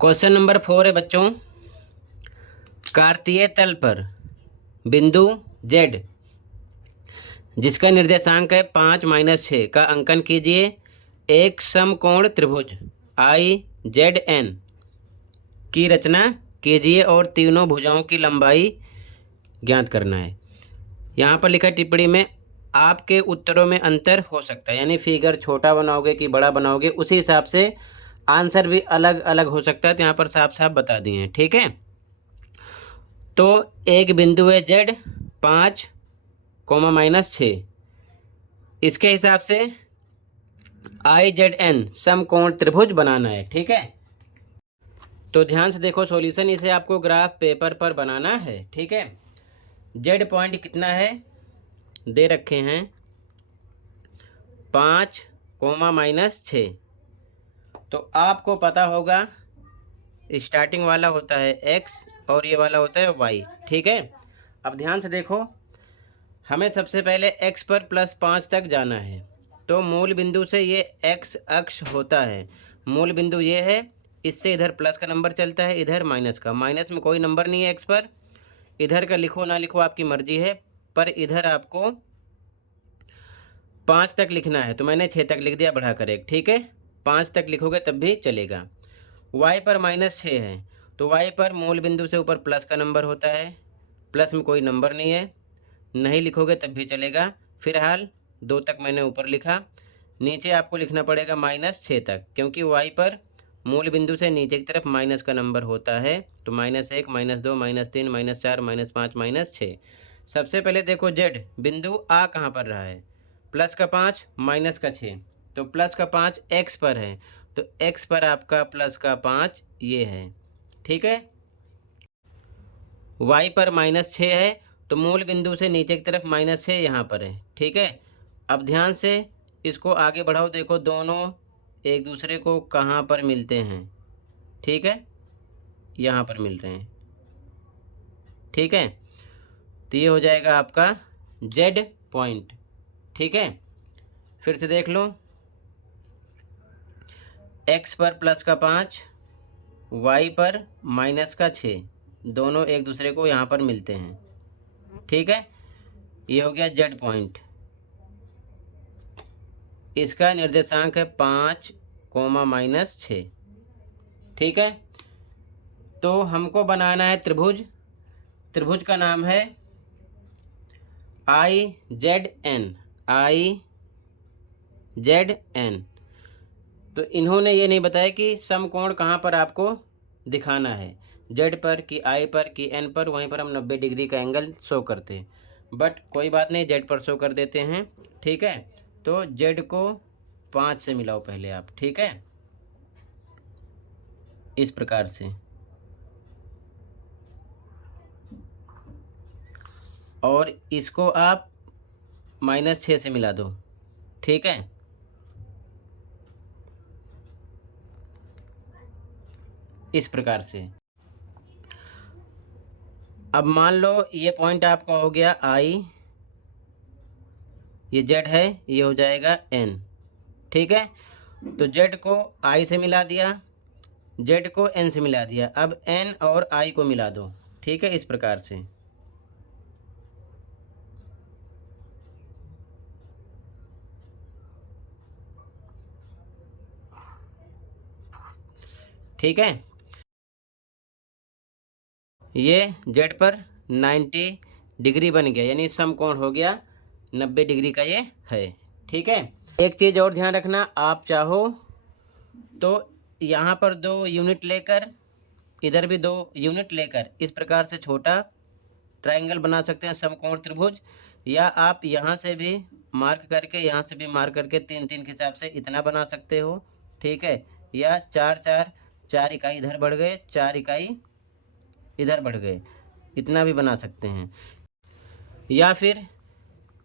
Question number 4 है बच्चों। कार्तीय तल पर बिंदु Z जिसका निर्देशांक है 5-6 का अंकन कीजिए। एक समकोण त्रिभुज IZN की रचना कीजिए और तीनों भुजाओं की लंबाई ज्ञात करना है। यहाँ पर लिखा टिप्पणी में आपके उत्तरों में अंतर हो सकता है, यानी फिगर छोटा बनाओगे कि बड़ा बनाओगे उसी हिसाब से आंसर भी अलग अलग हो सकता है। तो यहाँ पर साफ साफ बता दिए हैं, ठीक है। तो एक बिंदु है Z 5-6, इसके हिसाब से IZN समकोण त्रिभुज बनाना है, ठीक है। तो ध्यान से देखो सॉल्यूशन, इसे आपको ग्राफ पेपर पर बनाना है, ठीक है। Z पॉइंट कितना है दे रखे हैं 5-6, तो आपको पता होगा स्टार्टिंग वाला होता है X और ये वाला होता है Y, ठीक है। अब ध्यान से देखो, हमें सबसे पहले X पर +5 तक जाना है। तो मूल बिंदु से ये X अक्ष होता है, मूल बिंदु ये है, इससे इधर प्लस का नंबर चलता है, इधर माइनस का। माइनस में कोई नंबर नहीं है X पर, इधर का लिखो ना लिखो आपकी मर्जी है, पर इधर आपको 5 तक लिखना है। तो मैंने 6 तक लिख दिया बढ़ाकर एक, ठीक है। 5 तक लिखोगे तब भी चलेगा। Y पर -6 है, तो Y पर मूल बिंदु से ऊपर प्लस का नंबर होता है, प्लस में कोई नंबर नहीं है, नहीं लिखोगे तब भी चलेगा। फिलहाल 2 तक मैंने ऊपर लिखा, नीचे आपको लिखना पड़ेगा -6 तक, क्योंकि Y पर मूल बिंदु से नीचे की तरफ माइनस का नंबर होता है। तो -1, -2, -3, -4, -5, -6। सबसे पहले देखो Z बिंदु आ कहाँ पर रहा है, +5 -6, तो +5 X पर है, तो X पर आपका +5 ये है, ठीक है। Y पर -6 है, तो मूल बिंदु से नीचे की तरफ -6 यहाँ पर है, ठीक है। अब ध्यान से इसको आगे बढ़ाओ, देखो दोनों एक दूसरे को कहाँ पर मिलते हैं, ठीक है, यहाँ पर मिल रहे हैं, ठीक है। तो ये हो जाएगा आपका Z पॉइंट, ठीक है। फिर से देख लो, X पर +5, Y पर -6, दोनों एक दूसरे को यहाँ पर मिलते हैं, ठीक है। ये हो गया Z पॉइंट, इसका निर्देशांक है 5-6, ठीक है। तो हमको बनाना है त्रिभुज, त्रिभुज का नाम है IZN। तो इन्होंने ये नहीं बताया कि समकोण कहाँ पर आपको दिखाना है, Z पर कि I पर कि N पर। वहीं पर हम 90 डिग्री का एंगल शो करते हैं, बट कोई बात नहीं, Z पर शो कर देते हैं, ठीक है। तो Z को 5 से मिलाओ पहले आप, ठीक है, इस प्रकार से। और इसको आप -6 से मिला दो, ठीक है। इस प्रकार से। अब मान लो ये पॉइंट आपका हो गया I, ये Z है, ये हो जाएगा N, ठीक है। तो Z को I से मिला दिया, Z को N से मिला दिया, अब N और I को मिला दो, ठीक है, इस प्रकार से। ठीक है, ये Z पर 90 डिग्री बन गया, यानी समकोण हो गया 90 डिग्री का ये है, ठीक है। एक चीज़ और ध्यान रखना, आप चाहो तो यहाँ पर 2 यूनिट लेकर, इधर भी 2 यूनिट लेकर इस प्रकार से छोटा ट्रायंगल बना सकते हैं, समकोण त्रिभुज। या आप यहाँ से भी मार्क करके, यहाँ से भी मार्क करके 3-3 के हिसाब से इतना बना सकते हो, ठीक है। या 4 इकाई इधर बढ़ गए, 4 इकाई इधर बढ़ गए, इतना भी बना सकते हैं। या फिर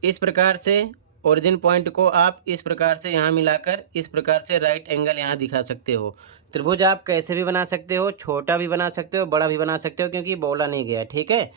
इस प्रकार से ओरिजिन पॉइंट को आप इस प्रकार से यहाँ मिलाकर इस प्रकार से राइट एंगल यहाँ दिखा सकते हो। त्रिभुज आप कैसे भी बना सकते हो, छोटा भी बना सकते हो, बड़ा भी बना सकते हो, क्योंकि बोला नहीं गया, ठीक है।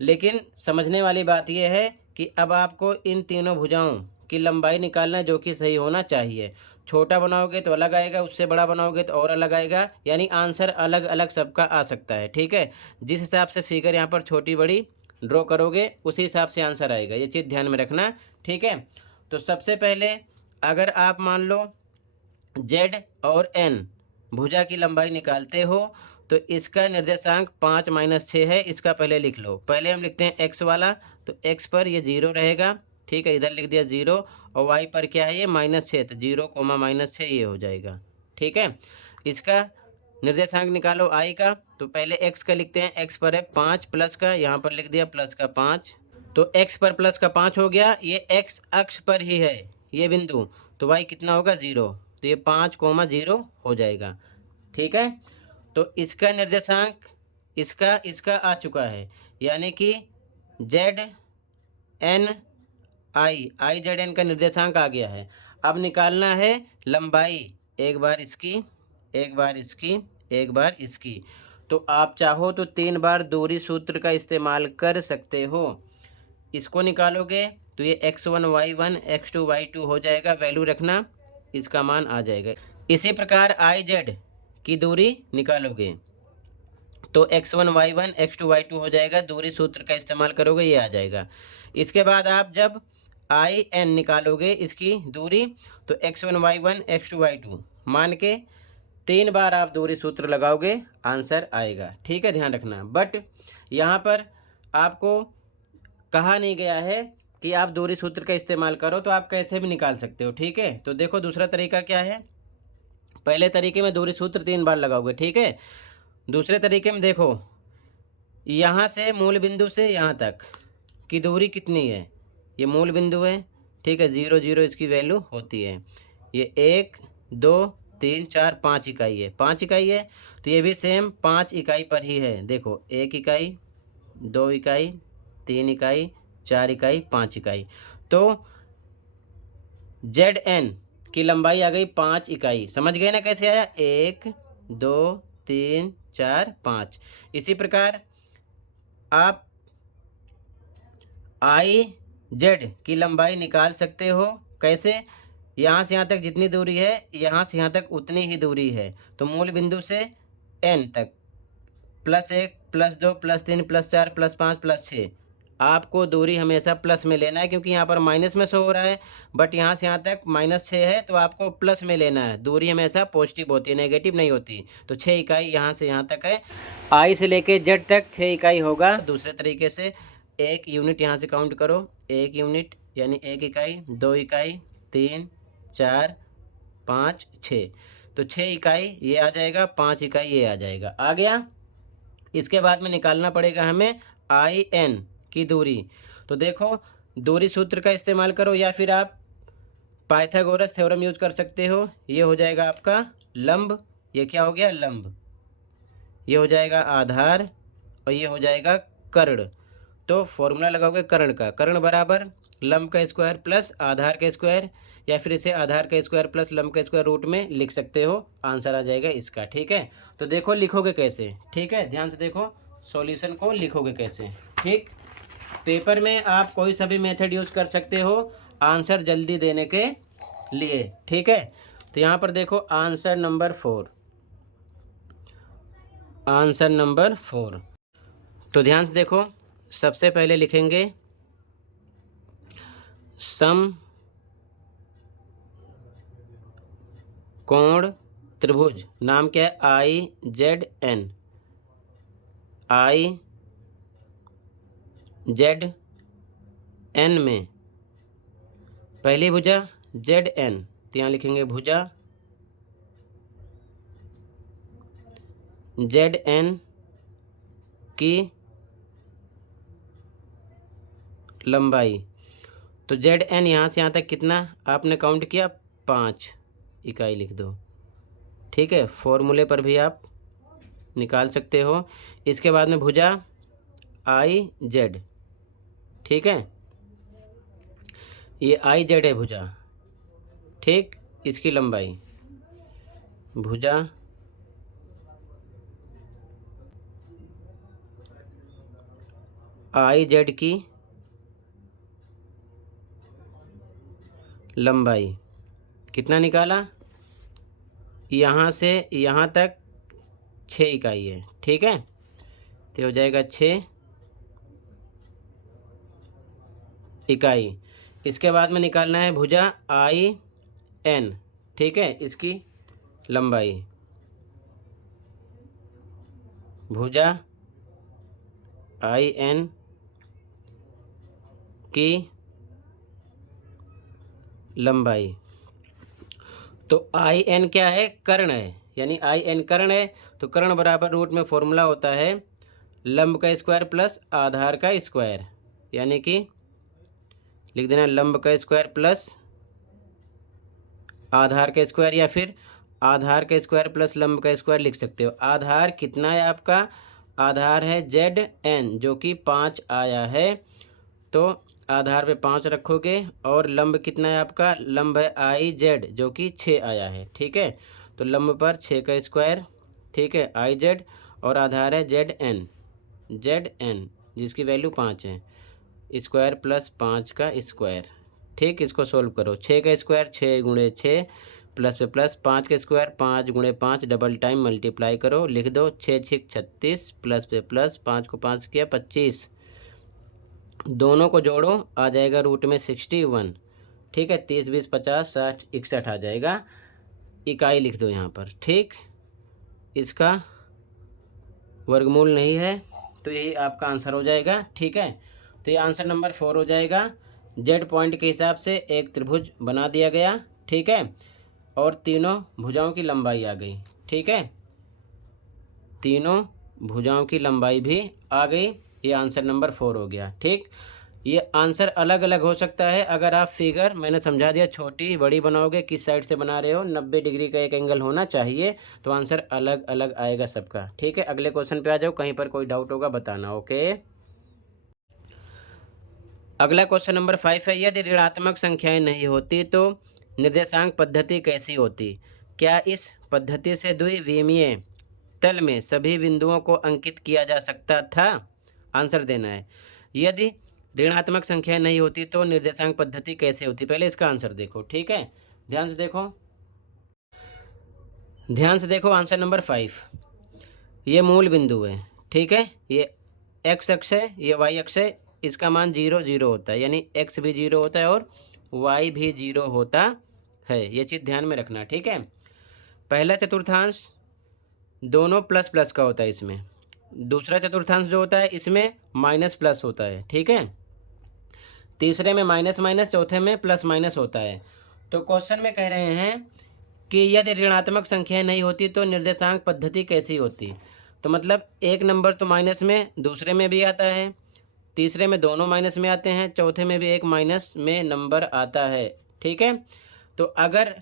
लेकिन समझने वाली बात यह है कि अब आपको इन तीनों भुजाओं की लंबाई निकालना, जो कि सही होना चाहिए। छोटा बनाओगे तो अलग आएगा, उससे बड़ा बनाओगे तो और अलग आएगा, यानी आंसर अलग अलग सबका आ सकता है। ठीक है, जिस हिसाब से फिगर यहाँ पर छोटी बड़ी ड्रॉ करोगे उसी हिसाब से आंसर आएगा, ये चीज़ ध्यान में रखना। ठीक है, तो सबसे पहले अगर आप मान लो जेड और एन भुजा की लंबाई निकालते हो तो इसका निर्देशांक 5-6 है, इसका पहले लिख लो। पहले हम लिखते हैं एक्स वाला, तो एक्स पर ये 0 रहेगा। ठीक है, इधर लिख दिया 0, और वाई पर क्या है ये -6, तो 0, -6 ये हो जाएगा। ठीक है, इसका निर्देशांक निकालो आई का, तो पहले एक्स का लिखते हैं। एक्स पर है 5 प्लस का, यहाँ पर लिख दिया प्लस का 5, तो एक्स पर प्लस का 5 हो गया। ये एक्स अक्ष पर ही है ये बिंदु, तो वाई कितना होगा 0, तो ये 5, 0 हो जाएगा। ठीक है, तो इसका निर्देशांक इसका आ चुका है, यानी कि Z N I Z N का निर्देशांक आ गया है। अब निकालना है लंबाई, एक बार इसकी, एक बार इसकी, एक बार इसकी। तो आप चाहो तो 3 बार दूरी सूत्र का इस्तेमाल कर सकते हो। इसको निकालोगे तो ये x1 y1 x2 y2 हो जाएगा, वैल्यू रखना, इसका मान आ जाएगा। इसी प्रकार आई जेड की दूरी निकालोगे तो x1 y1 x2 y2 हो जाएगा, दूरी सूत्र का इस्तेमाल करोगे ये आ जाएगा। इसके बाद आप जब आई एन निकालोगे इसकी दूरी, तो x1 y1 x2 y2 मान के 3 बार आप दूरी सूत्र लगाओगे, आंसर आएगा। ठीक है, ध्यान रखना। बट यहाँ पर आपको कहा नहीं गया है कि आप दूरी सूत्र का इस्तेमाल करो, तो आप कैसे भी निकाल सकते हो। ठीक है, तो देखो दूसरा तरीका क्या है। पहले तरीके में दूरी सूत्र 3 बार लगाओगे। ठीक है, दूसरे तरीके में देखो, यहाँ से मूल बिंदु से यहाँ तक की दूरी कितनी है, ये मूल बिंदु है। ठीक है, 0 0 इसकी वैल्यू होती है। ये 1 2 3 4 5 इकाई है, 5 इकाई है, तो ये भी सेम 5 इकाई पर ही है। देखो 1 इकाई, 2 इकाई, 3 इकाई, 4 इकाई, 5 इकाई, तो जेड एन की लंबाई आ गई 5 इकाई। समझ गए ना कैसे आया, 1 2 3 4 5। इसी प्रकार आप आई जेड की लंबाई निकाल सकते हो। कैसे, यहाँ से यहाँ तक जितनी दूरी है, यहाँ से यहाँ तक उतनी ही दूरी है, तो मूल बिंदु से एन तक +1 +2 +3 +4 +5 +6, आपको दूरी हमेशा प्लस में लेना है, क्योंकि यहाँ पर माइनस में शो हो रहा है, बट यहाँ से यहाँ तक -6 है, तो आपको प्लस में लेना है। दूरी हमेशा पॉजिटिव होती है, नेगेटिव नहीं होती। तो 6 इकाई यहाँ से यहाँ तक है, आई से लेके जेड तक 6 इकाई होगा। दूसरे तरीके से 1 यूनिट यहाँ से काउंट करो, 1 यूनिट यानी 1 इकाई, 2 इकाई, 3 4 5 6, तो 6 इकाई ये आ जाएगा, 5 इकाई ये आ जाएगा। आ गया। इसके बाद में निकालना पड़ेगा हमें आई एन की दूरी। तो देखो दूरी सूत्र का इस्तेमाल करो, या फिर आप पाइथागोरस थ्योरम यूज कर सकते हो। ये हो जाएगा आपका लंब, ये क्या हो गया लंब, ये हो जाएगा आधार, और ये हो जाएगा कर्ण। तो फॉर्मूला लगाओगे कर्ण का, कर्ण बराबर लंब का स्क्वायर प्लस आधार का स्क्वायर, या फिर इसे आधार का स्क्वायर प्लस लंब का स्क्वायर रूट में लिख सकते हो, आंसर आ जाएगा इसका। ठीक है, तो देखो लिखोगे कैसे। ठीक है, ध्यान से देखो सॉल्यूशन को लिखोगे कैसे। ठीक, पेपर में आप कोई सा भी मेथड यूज़ कर सकते हो आंसर जल्दी देने के लिए। ठीक है, तो यहाँ पर देखो आंसर नंबर 4, आंसर नंबर 4। तो ध्यान से देखो, सबसे पहले लिखेंगे सम कोण त्रिभुज, नाम क्या है I Z N, I Z N में पहली भुजा जेड एन, तो यहाँ लिखेंगे भुजा जेड एन की लंबाई। तो जेड एन यहाँ से यहाँ तक कितना आपने काउंट किया, 5 इकाई लिख दो। ठीक है, फॉर्मूले पर भी आप निकाल सकते हो। इसके बाद में भुजा आई जेड, ठीक है, ये आई जेड है भुजा। ठीक, इसकी लंबाई भुजा आई जेड की लंबाई कितना निकाला, यहाँ से यहाँ तक 6 इकाई है, ठीक है। तो हो जाएगा 6 इकाई। इसके बाद में निकालना है भुजा IN, ठीक है, इसकी लंबाई, भुजा IN की लंबाई। तो IN क्या है? कर्ण है, यानी IN कर्ण है। तो कर्ण बराबर रूट में फॉर्मूला होता है लंब का स्क्वायर प्लस आधार का स्क्वायर, यानी कि लिख देना लंब का स्क्वायर प्लस आधार का स्क्वायर, या फिर आधार का स्क्वायर प्लस लंब का स्क्वायर लिख सकते हो। आधार कितना है आपका? आधार है ZN जो कि 5 आया है, तो आधार पे 5 रखोगे। और लंब कितना है आपका? लंब है IZ जो कि 6 आया है, ठीक है। तो लंब पर 6 का स्क्वायर, ठीक है, IZ, और आधार है ZN जिसकी वैल्यू 5 है, स्क्वायर प्लस 5 का स्क्वायर, ठीक। इसको सोल्व करो। 6 का स्क्वायर 6 गुणे 6 प्लस पे प्लस 5 का स्क्वायर 5 गुणे 5, डबल टाइम मल्टीप्लाई करो, लिख दो 6 6 36 प्लस पे प्लस 5 को 5 किया 25, दोनों को जोड़ो आ जाएगा रूट में 61, ठीक है। 30 20 50 60 61 आ जाएगा। इकाई लिख दो यहाँ पर, ठीक। इसका वर्गमूल नहीं है, तो यही आपका आंसर हो जाएगा, ठीक है। तो ये आंसर नंबर 4 हो जाएगा। जेड पॉइंट के हिसाब से एक त्रिभुज बना दिया गया, ठीक है, और तीनों भुजाओं की लंबाई आ गई, ठीक है, तीनों भुजाओं की लंबाई भी आ गई। ये आंसर नंबर 4 हो गया, ठीक। ये आंसर अलग अलग हो सकता है। अगर आप फिगर मैंने समझा दिया छोटी बड़ी बनाओगे, किस साइड से बना रहे हो, 90 डिग्री का एक एंगल होना चाहिए, तो आंसर अलग अलग आएगा सबका, ठीक है। अगले क्वेश्चन पे आ जाओ, कहीं पर कोई डाउट होगा बताना, ओके। अगला क्वेश्चन नंबर 5 है, यदि ऋणात्मक संख्याएं नहीं होती तो निर्देशांक पद्धति कैसी होती? क्या इस पद्धति से द्विविमीय तल में सभी बिंदुओं को अंकित किया जा सकता था? आंसर देना है। यदि ऋणात्मक संख्याएं नहीं होती तो निर्देशांक पद्धति कैसे होती? पहले इसका आंसर देखो, ठीक है, ध्यान से देखो, ध्यान से देखो। आंसर नंबर 5, ये मूल बिंदु है, ठीक है, ये x अक्ष है, ये y अक्ष है, इसका मान 0 0 होता है, यानी x भी 0 होता है और y भी 0 होता है, ये चीज़ ध्यान में रखना, ठीक है। पहला चतुर्थांश दोनों प्लस प्लस का होता है इसमें, दूसरा चतुर्थांश जो होता है इसमें माइनस प्लस होता है, ठीक है, तीसरे में माइनस माइनस, चौथे में प्लस माइनस होता है। तो क्वेश्चन में कह रहे हैं कि यदि ऋणात्मक संख्याएं नहीं होती तो निर्देशांक पद्धति कैसी होती? तो मतलब एक नंबर तो माइनस में दूसरे में भी आता है, तीसरे में दोनों माइनस में आते हैं, चौथे में भी एक माइनस में नंबर आता है, ठीक है। तो अगर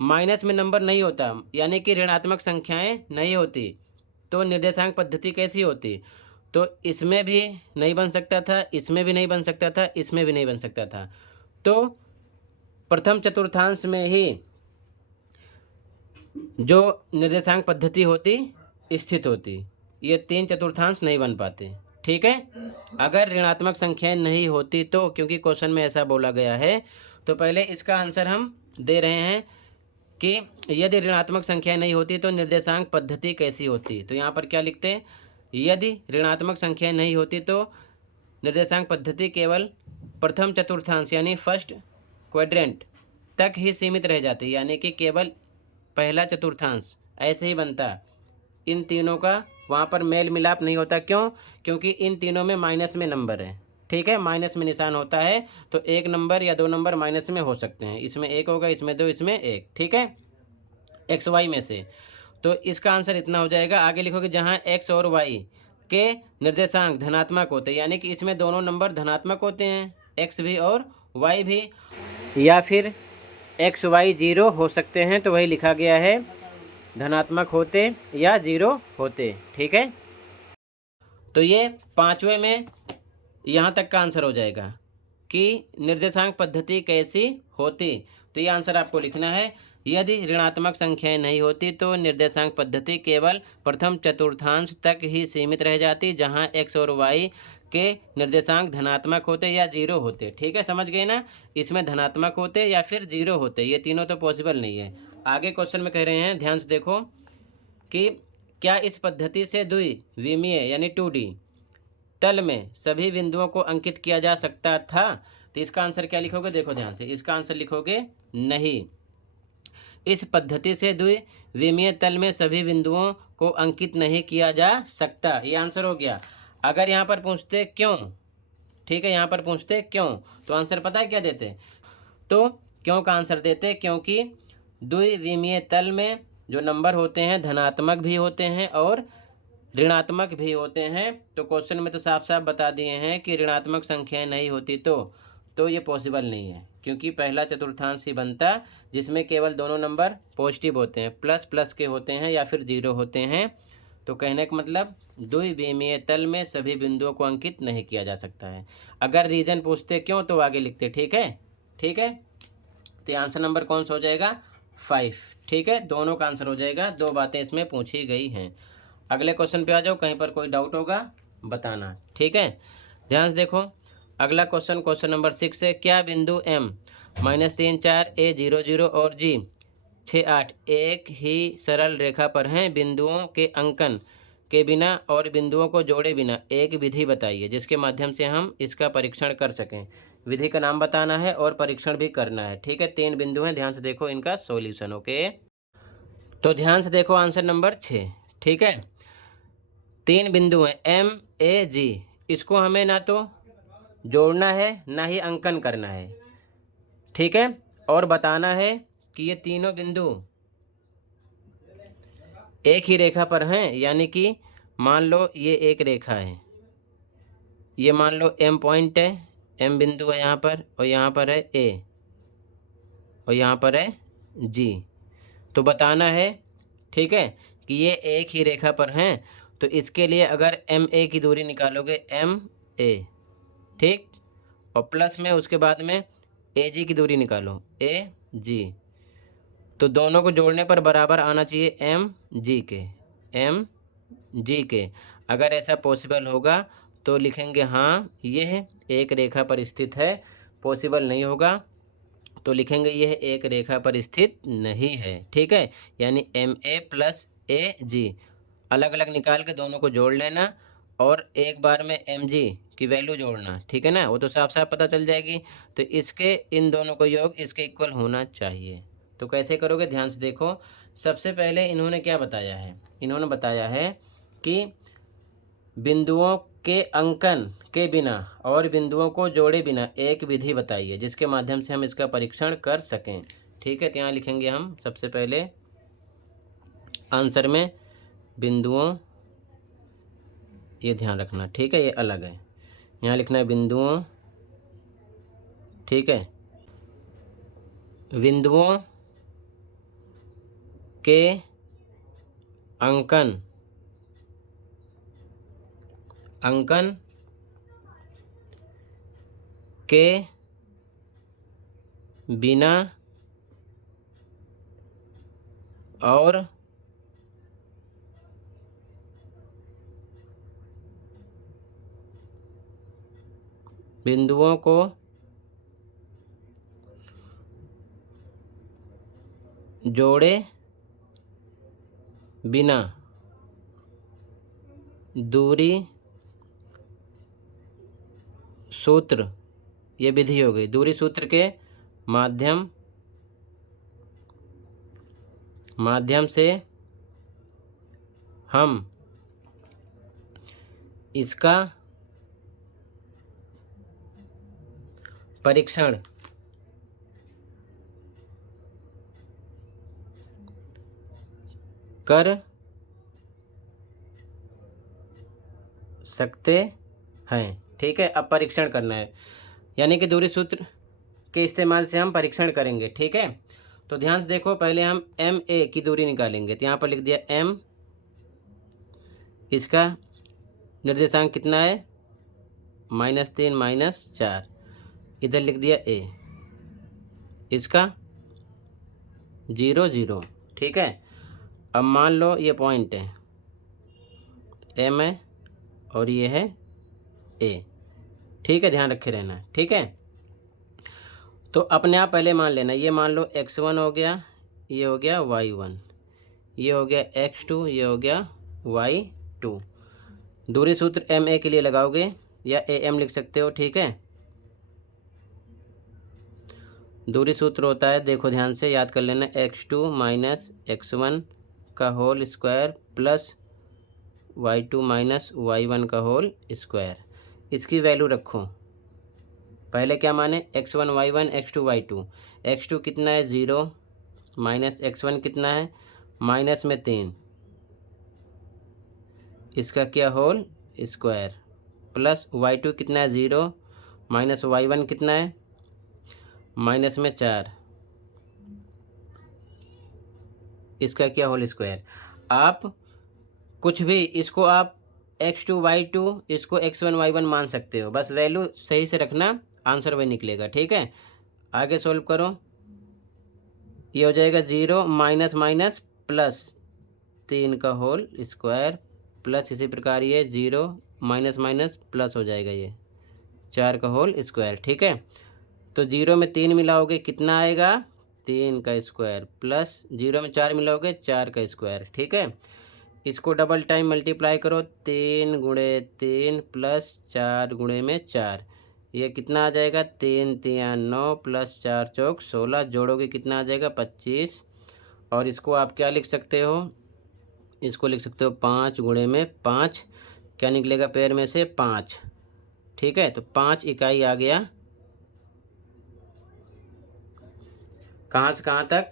माइनस में नंबर नहीं होता, यानी कि ऋणात्मक संख्याएं नहीं होती, तो निर्देशांक पद्धति कैसी होती? तो इसमें भी नहीं बन सकता था, इसमें भी नहीं बन सकता था, इसमें भी नहीं बन सकता था। तो प्रथम चतुर्थांश में ही जो निर्देशांक पद्धति होती स्थित होती, ये 3 चतुर्थांश नहीं बन पाते, ठीक है। अगर ऋणात्मक संख्याएं नहीं होती तो, क्योंकि क्वेश्चन में ऐसा बोला गया है, तो पहले इसका आंसर हम दे रहे हैं कि यदि ऋणात्मक संख्याएं नहीं होती तो निर्देशांक पद्धति कैसी होती। तो यहाँ पर क्या लिखते हैं? यदि ऋणात्मक संख्याएं नहीं होती तो निर्देशांक पद्धति केवल प्रथम चतुर्थांश यानी फर्स्ट क्वाड्रेंट तक ही सीमित रह जाती, यानी कि केवल पहला चतुर्थांश ऐसे ही बनता, इन तीनों का वहाँ पर मेल मिलाप नहीं होता। क्यों? क्योंकि इन तीनों में माइनस में नंबर है, ठीक है, माइनस में निशान होता है, तो एक नंबर या दो नंबर माइनस में हो सकते हैं, इसमें एक होगा, इसमें दो, इसमें एक, ठीक है, एक्स वाई में से। तो इसका आंसर इतना हो जाएगा। आगे लिखोगे जहाँ एक्स और वाई के निर्देशांक धनात्मक होते हैं, यानी कि इसमें दोनों नंबर धनात्मक होते हैं, एक्स भी और वाई भी, या फिर एक्स वाई 0 हो सकते हैं, तो वही लिखा गया है धनात्मक होते या 0 होते, ठीक है। तो ये पांचवें में यहाँ तक का आंसर हो जाएगा कि निर्देशांक पद्धति कैसी होती। तो ये आंसर आपको लिखना है, यदि ऋणात्मक संख्याएं नहीं होती तो निर्देशांक पद्धति केवल प्रथम चतुर्थांश तक ही सीमित रह जाती, जहां एक्स और वाई के निर्देशांक धनात्मक होते या 0 होते, ठीक है, समझ गए ना। इसमें धनात्मक होते या फिर 0 होते, ये तीनों तो पॉसिबल नहीं है। आगे क्वेश्चन में कह रहे हैं, ध्यान से देखो कि क्या इस पद्धति से द्विविमीय यानी 2D तल में सभी बिंदुओं को अंकित किया जा सकता था? तो इसका आंसर क्या लिखोगे? देखो ध्यान से, इसका आंसर लिखोगे नहीं। इस पद्धति से द्विविमीय तल में सभी बिंदुओं को अंकित नहीं किया जा सकता, ये आंसर हो गया। अगर यहाँ पर पूछते क्यों, ठीक है, यहाँ पर पूछते क्यों, तो आंसर पता है क्या देते? तो क्यों का आंसर देते, क्योंकि द्विविमीय तल में जो नंबर होते हैं धनात्मक भी होते हैं और ऋणात्मक भी होते हैं। तो क्वेश्चन में तो साफ साफ बता दिए हैं कि ऋणात्मक संख्याएं नहीं होती तो ये पॉसिबल नहीं है, क्योंकि पहला चतुर्थांश ही बनता जिसमें केवल दोनों नंबर पॉजिटिव होते हैं, प्लस प्लस के होते हैं या फिर 0 होते हैं। तो कहने का मतलब द्विविमीय तल में सभी बिंदुओं को अंकित नहीं किया जा सकता है। अगर रीजन पूछते क्यों तो आगे लिखते, ठीक है, ठीक है। तो आंसर नंबर कौन सा हो जाएगा? 5, ठीक है, दोनों का आंसर हो जाएगा। 2 बातें इसमें पूछी गई हैं। अगले क्वेश्चन पे आ जाओ, कहीं पर कोई डाउट होगा बताना, ठीक है। ध्यान से देखो, अगला क्वेश्चन, क्वेश्चन नंबर 6 है, क्या बिंदु M -3 4 A 0 0 और G 6 8 एक ही सरल रेखा पर हैं? बिंदुओं के अंकन के बिना और बिंदुओं को जोड़े बिना एक विधि बताइए जिसके माध्यम से हम इसका परीक्षण कर सकें। विधि का नाम बताना है और परीक्षण भी करना है, ठीक है। 3 बिंदु हैं, ध्यान से देखो इनका सॉल्यूशन, ओके। तो ध्यान से देखो आंसर नंबर 6, ठीक है। 3 बिंदु हैं M A G, इसको हमें ना तो जोड़ना है ना ही अंकन करना है, ठीक है। और बताना है कि ये तीनों बिंदु एक ही रेखा पर हैं, यानी कि मान लो ये एक रेखा है, ये मान लो M पॉइंट है, M बिंदु है यहाँ पर, और यहाँ पर है A और यहाँ पर है G। तो बताना है, ठीक है, कि ये एक ही रेखा पर हैं। तो इसके लिए अगर MA की दूरी निकालोगे MA, ठीक, और प्लस में उसके बाद में AG की दूरी निकालो AG, तो दोनों को जोड़ने पर बराबर आना चाहिए MG के। अगर ऐसा पॉसिबल होगा तो लिखेंगे हाँ यह एक रेखा पर स्थित है। पॉसिबल नहीं होगा तो लिखेंगे यह एक रेखा पर स्थित नहीं है, ठीक है। यानी MA + AG अलग अलग निकाल के दोनों को जोड़ लेना और एक बार में MG की वैल्यू जोड़ना, ठीक है ना, वो तो साफ साफ पता चल जाएगी। तो इसके इन दोनों को योग इसके इक्वल होना चाहिए। तो कैसे करोगे? ध्यान से देखो, सबसे पहले इन्होंने क्या बताया है? इन्होंने बताया है कि बिंदुओं के अंकन के बिना और बिंदुओं को जोड़े बिना एक विधि बताइए जिसके माध्यम से हम इसका परीक्षण कर सकें, ठीक है। तो यहाँ लिखेंगे हम सबसे पहले आंसर में बिंदुओं, ये ध्यान रखना, ठीक है, ये अलग है, यहाँ लिखना है बिंदुओं, ठीक है, बिंदुओं के अंकन के बिना और बिंदुओं को जोड़े बिना दूरी सूत्र, ये विधि हो गई, दूरी सूत्र के माध्यम से हम इसका परीक्षण कर सकते हैं, ठीक है। अब परीक्षण करना है, यानी कि दूरी सूत्र के इस्तेमाल से हम परीक्षण करेंगे, ठीक है। तो ध्यान से देखो, पहले हम MA की दूरी निकालेंगे। तो यहाँ पर लिख दिया M, इसका निर्देशांक कितना है? -3 -4, इधर लिख दिया A, इसका 0 0, ठीक है। अब मान लो ये पॉइंट है M है और ये है A, ठीक है, ध्यान रखे रहना, ठीक है। तो अपने आप पहले मान लेना, ये मान लो x1 हो गया, ये हो गया y1, ये हो गया x2, ये हो गया y2। दूरी सूत्र ma के लिए लगाओगे या am लिख सकते हो, ठीक है। दूरी सूत्र होता है, देखो ध्यान से याद कर लेना, x2 माइनस x1 का whole square plus y2 minus y1 का होल स्क्वायर। इसकी वैल्यू रखो, पहले क्या माने, x1 y1 x2 y2। x2 कितना है 0, माइनस x1 कितना है माइनस में 3, इसका क्या होल स्क्वायर, प्लस y2 कितना है 0, माइनस y1 कितना है माइनस में 4, इसका क्या होल स्क्वायर। आप कुछ भी इसको आप x2 y2 इसको x1 y1 मान सकते हो, बस वैल्यू सही से रखना, आंसर वही निकलेगा, ठीक है। आगे सॉल्व करो, ये हो जाएगा 0 माइनस माइनस प्लस 3 का होल स्क्वायर प्लस इसी प्रकार ये 0 माइनस माइनस प्लस हो जाएगा ये 4 का होल स्क्वायर, ठीक है। तो 0 में 3 मिलाओगे कितना आएगा 3 का स्क्वायर, प्लस 0 में 4 मिलाओगे 4 का स्क्वायर, ठीक है। इसको डबल टाइम मल्टीप्लाई करो, 3 गुणे 3 प्लस 4 गुणे में 4, ये कितना आ जाएगा 3 3 9 प्लस 4 चौक 16, जोड़ोगे कितना आ जाएगा 25। और इसको आप क्या लिख सकते हो, इसको लिख सकते हो 5 गुणे में 5, क्या निकलेगा पेयर में से 5, ठीक है। तो 5 इकाई आ गया, कहाँ से कहाँ तक,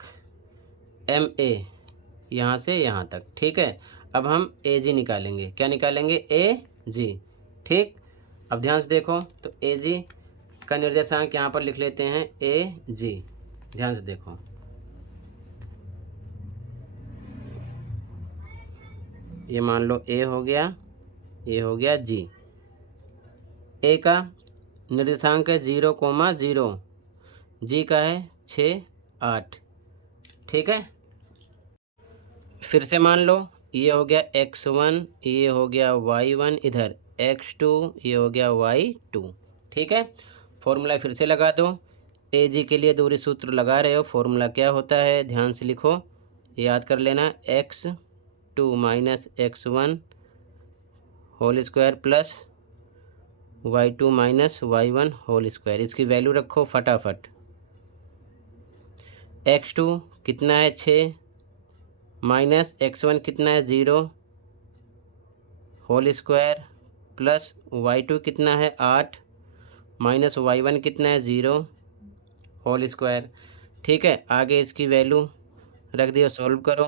MA, यहाँ से यहाँ तक, ठीक है। अब हम AG निकालेंगे, क्या निकालेंगे AG, ठीक। अब ध्यान से देखो, तो AG का निर्देशांक यहाँ पर लिख लेते हैं AG, ध्यान से देखो, ये मान लो A हो गया, ये हो गया G। A का निर्देशांक है 0,0, G का है 6 8, ठीक है। फिर से मान लो, ये हो गया x1, ये हो गया y1, इधर x2, ये हो गया y2, ठीक है। फॉर्मूला फिर से लगा दो, AG के लिए दूरी सूत्र लगा रहे हो, फॉर्मूला क्या होता है ध्यान से लिखो, याद कर लेना, x2 minus x1 whole square plus y2 minus y1 whole square. इसकी वैल्यू रखो फटाफट, x2 कितना है 6, माइनस x1 कितना है 0 होल स्क्वायर प्लस y2 कितना है 8, माइनस y1 कितना है 0 होल स्क्वायर, ठीक है। आगे इसकी वैल्यू रख दियो, सॉल्व करो,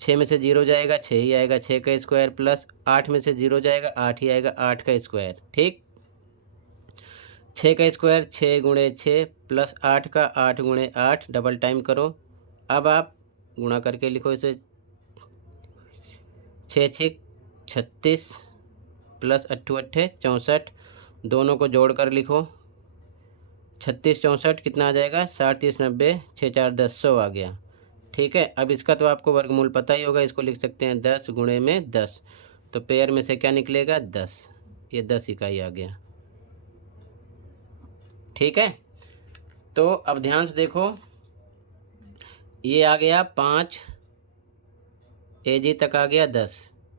6 में से 0 जाएगा 6 ही आएगा, 6 का स्क्वायर प्लस 8 में से 0 जाएगा 8 ही आएगा, 8 का स्क्वायर, ठीक। 6 का स्क्वायर 6 गुणे 6 प्लस 8 का 8 गुणे 8, डबल टाइम करो। अब आप गुणा करके लिखो इसे, 6 6 36 प्लस 8 8 64, दोनों को जोड़ कर लिखो, 36 64 कितना आ जाएगा 60 30 90 6 4 10, 100 आ गया, ठीक है। अब इसका तो आपको वर्गमूल पता ही होगा, इसको लिख सकते हैं 10 गुणे में 10, तो पेयर में से क्या निकलेगा 10, ये 10 इकाई आ गया, ठीक है। तो अब ध्यान से देखो, ये आ गया 5, AG तक आ गया 10,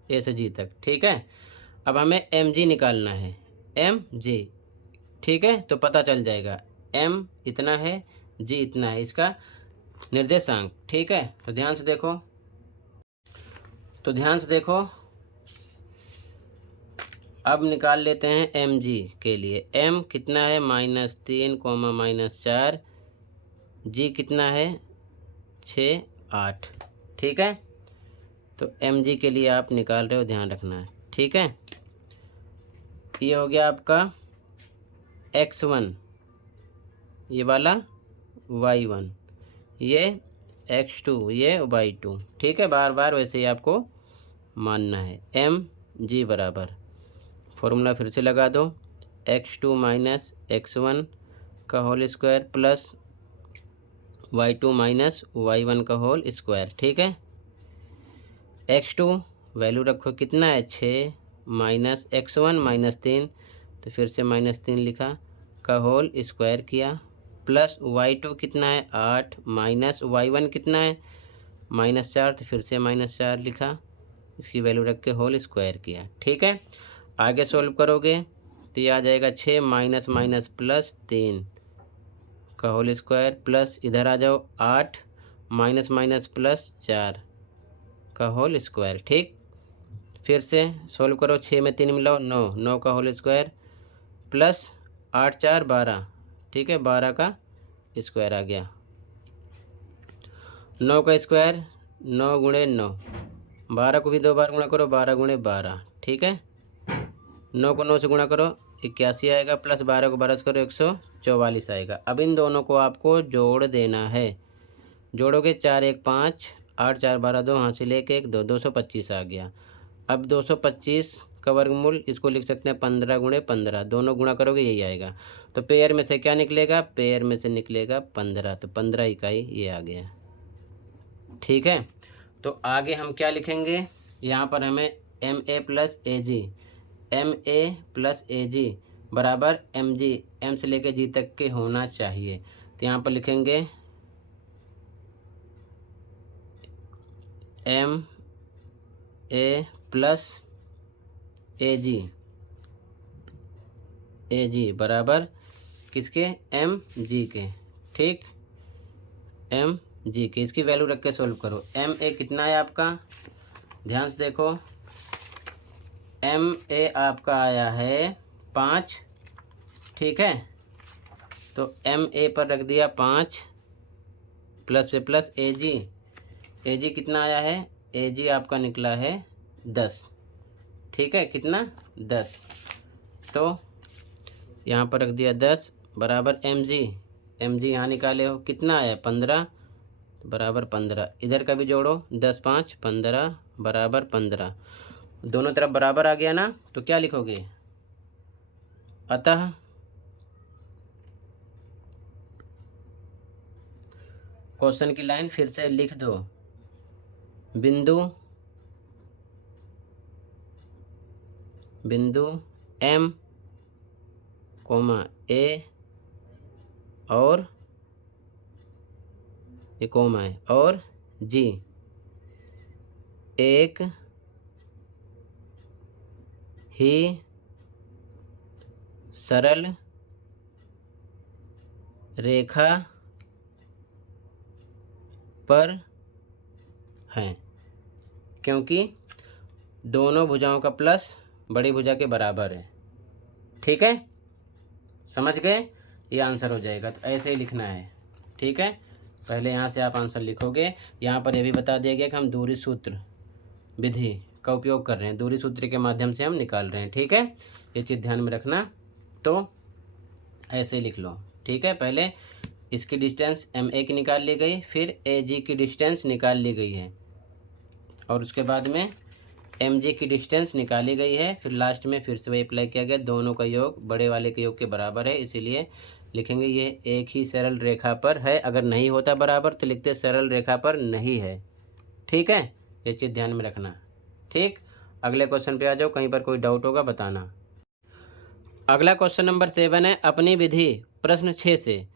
A से G तक, ठीक है। अब हमें MG निकालना है, MG, ठीक है। तो पता चल जाएगा M इतना है, G इतना है, इसका निर्देशांक, ठीक है। तो ध्यान से देखो, अब निकाल लेते हैं MG के लिए। M कितना है -3, -4, G कितना है 6 8, ठीक है। तो MG के लिए आप निकाल रहे हो, ध्यान रखना है, ठीक है। ये हो गया आपका x1, ये वाला y1, ये x2, ये y2, ठीक है। बार बार वैसे ही आपको मानना है। MG बराबर, फॉर्मूला फिर से लगा दो, x2 माइनस x1 का whole square plus y2 minus y1 का होल स्क्वायर, ठीक है। x2 वैल्यू रखो कितना है 6, माइनस x1 -3, तो फिर से -3 लिखा, का होल स्क्वायर किया प्लस y2 कितना है 8 माइनस y1 कितना है -4, तो फिर से -4 लिखा, इसकी वैल्यू रख के होल स्क्वायर किया। ठीक है, आगे सोल्व करोगे तो ये आ जाएगा 6 माइनस माइनस प्लस 3 का होल स्क्वायर, प्लस इधर आ जाओ 8 माइनस माइनस प्लस 4 का होल स्क्वायर। ठीक, फिर से सोल्व करो, 6 में 3 मिलाओ 9 का होल स्क्वायर प्लस 8 4 12, ठीक है 12 का स्क्वायर आ गया। 9 का स्क्वायर 9 गुणे 9, 12 को भी 2 बार गुणा करो 12 गुणे 12, ठीक है 9 को 9 से गुणा करो 81 आएगा, प्लस 12 को 12 से करो 144 आएगा। अब इन दोनों को आपको जोड़ देना है, जोड़ोगे 4 1 5 8 4 12 2, यहाँ से लेके 1 2 225 आ गया। अब 225 का वर्गमूल इसको लिख सकते हैं 15 गुणे 15, दोनों गुणा करोगे यही आएगा। तो पेयर में से क्या निकलेगा, पेयर में से निकलेगा 15, तो 15 इकाई ये आ गया। ठीक है, तो आगे हम क्या लिखेंगे, यहाँ पर हमें MA plus AG, MA plus AG बराबर MG, M से लेकर G तक के होना चाहिए। तो यहाँ पर लिखेंगे MA प्लस AG बराबर किसके, MG के। ठीक, MG के, इसकी वैल्यू रख के सोल्व करो। MA कितना है आपका, ध्यान से देखो, MA आपका आया है 5, ठीक है तो MA पर रख दिया 5 प्लस पे प्लस AG कितना आया है, AG आपका निकला है 10, ठीक है कितना 10, तो यहाँ पर रख दिया 10 बराबर MG यहाँ निकाले हो कितना आया 15, तो बराबर 15, इधर का भी जोड़ो 10 5 15 बराबर 15, दोनों तरफ बराबर आ गया ना, तो क्या लिखोगे, अतः क्वेश्चन की लाइन फिर से लिख दो, बिंदु M, A और ये कोमा है और G एक ही सरल रेखा पर हैं, क्योंकि दोनों भुजाओं का प्लस बड़ी भुजा के बराबर है। ठीक है, समझ गए, ये आंसर हो जाएगा। तो ऐसे ही लिखना है, ठीक है, पहले यहाँ से आप आंसर लिखोगे। यहाँ पर यह भी बता दिया गया कि हम दूरी सूत्र विधि का उपयोग कर रहे हैं, दूरी सूत्र के माध्यम से हम निकाल रहे हैं। ठीक है, ये चीज़ ध्यान में रखना। तो ऐसे ही लिख लो, ठीक है, पहले इसकी डिस्टेंस MA की निकाल ली गई, फिर AG की डिस्टेंस निकाल ली गई है, और उसके बाद में MG की डिस्टेंस निकाली गई है, फिर लास्ट में फिर से वही अप्लाई किया गया, दोनों का योग बड़े वाले के योग के बराबर है, इसीलिए लिखेंगे ये एक ही सरल रेखा पर है। अगर नहीं होता बराबर तो लिखते सरल रेखा पर नहीं है। ठीक है, ये चीज़ ध्यान में रखना। ठीक, अगले क्वेश्चन पे आ जाओ, कहीं पर कोई डाउट होगा बताना। अगला क्वेश्चन नंबर 7 है, अपनी विधि प्रश्न 6 से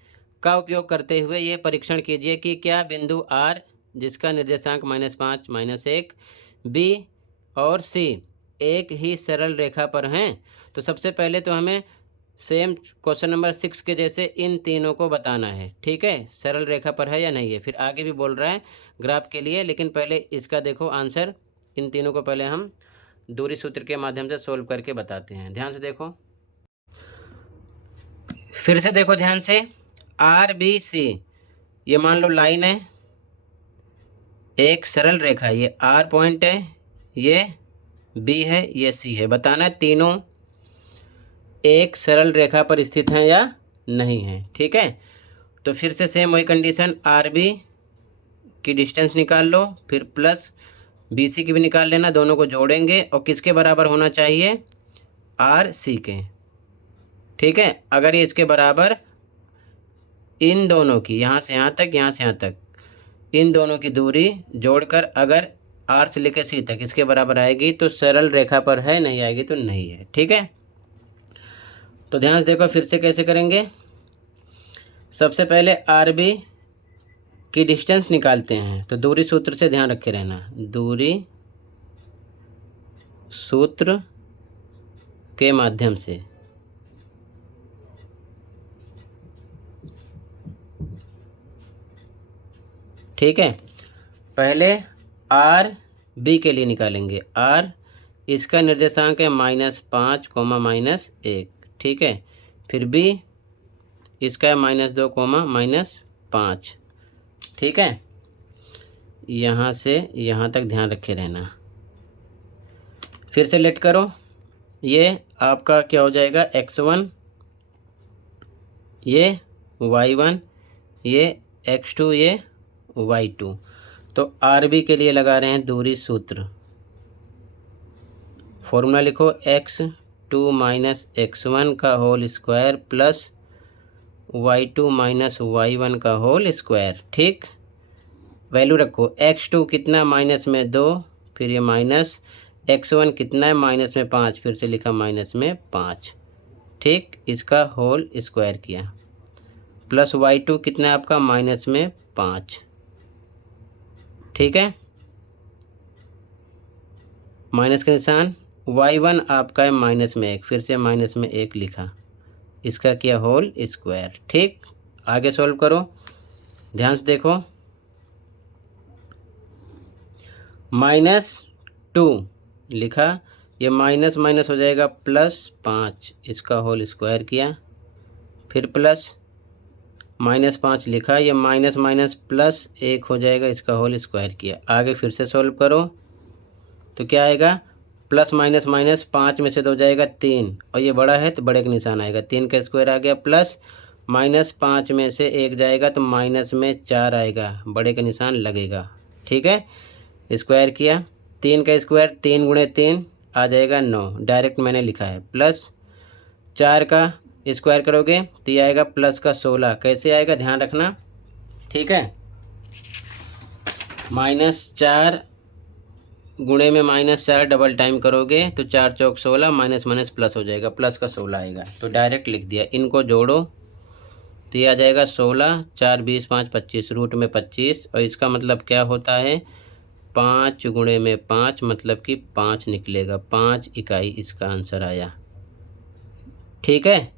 का उपयोग करते हुए ये परीक्षण कीजिए कि क्या बिंदु R जिसका निर्देशांक -5 -1 B और C एक ही सरल रेखा पर हैं। तो सबसे पहले तो हमें सेम क्वेश्चन नंबर 6 के जैसे इन तीनों को बताना है। ठीक है, सरल रेखा पर है या नहीं है, फिर आगे भी बोल रहा है ग्राफ के लिए, लेकिन पहले इसका देखो आंसर। इन तीनों को पहले हम दूरी सूत्र के माध्यम से सोल्व करके बताते हैं। ध्यान से देखो, फिर से देखो ध्यान से, RBC ये मान लो लाइन है, एक सरल रेखा है, ये R पॉइंट है, ये B है, ये C है। बताना है तीनों एक सरल रेखा पर स्थित हैं या नहीं हैं। ठीक है, तो फिर से सेम वही कंडीशन, RB की डिस्टेंस निकाल लो, फिर प्लस BC की भी निकाल लेना, दोनों को जोड़ेंगे और किसके बराबर होना चाहिए, RC के। ठीक है, अगर ये इसके बराबर, इन दोनों की यहाँ से यहाँ तक, यहाँ से यहाँ तक, इन दोनों की दूरी जोड़कर अगर R से लेकर C तक इसके बराबर आएगी तो सरल रेखा पर है, नहीं आएगी तो नहीं है। ठीक है, तो ध्यान से देखो फिर से कैसे करेंगे। सबसे पहले आर बी की डिस्टेंस निकालते हैं। तो दूरी सूत्र से ध्यान रखे रहना, दूरी सूत्र के माध्यम से। ठीक है, पहले आर बी के लिए निकालेंगे। आर इसका निर्देशांक है -5, -1। ठीक है, फिर बी इसका है -2, -5। ठीक है, यहाँ से यहाँ तक ध्यान रखे रहना। फिर से लेट करो, ये आपका क्या हो जाएगा, x1, ये y1, ये x2, ये y2। तो आर बी के लिए लगा रहे हैं दूरी सूत्र। फॉर्मूला लिखो, x2 - x1 का whole square plus y2 - y1 का होल स्क्वायर। ठीक, वैल्यू रखो, x2 कितना, -2, फिर ये माइनस, x1 कितना है, -5, फिर से लिखा -5। ठीक, इसका होल स्क्वायर किया, प्लस y2 कितना है आपका, -5। ठीक है, माइनस का निशान, y1 आपका है -1, फिर से -1 लिखा, इसका किया होल स्क्वायर। ठीक, आगे सॉल्व करो, ध्यान से देखो, -2 लिखा, ये माइनस माइनस हो जाएगा +5, इसका होल स्क्वायर किया, फिर प्लस -5 लिखा, ये माइनस माइनस +1 हो जाएगा, इसका होल स्क्वायर किया। आगे फिर से सॉल्व करो तो क्या आएगा, प्लस माइनस माइनस 5 में से 2 जाएगा 3, और ये बड़ा है तो बड़े का निशान आएगा, 3 का स्क्वायर आ गया, प्लस -5 में से 1 जाएगा तो माइनस में 4 आएगा, बड़े का निशान लगेगा। ठीक है, स्क्वायर किया, 3 का स्क्वायर 3 × 3 आ जाएगा 9, डायरेक्ट मैंने लिखा है, प्लस 4 का स्क्वायर करोगे तो ये आएगा प्लस का 16, कैसे आएगा ध्यान रखना। ठीक है, -4 गुणे में -4 डबल टाइम करोगे तो 4 चौक 16, माइनस माइनस प्लस हो जाएगा, प्लस का 16 आएगा, तो डायरेक्ट लिख दिया। इनको जोड़ो तो ये आ जाएगा 16, 4 20 5 25, रूट में 25, और इसका मतलब क्या होता है, 5 गुणे में 5 मतलब कि 5 निकलेगा, 5 इकाई इसका आंसर आया। ठीक है,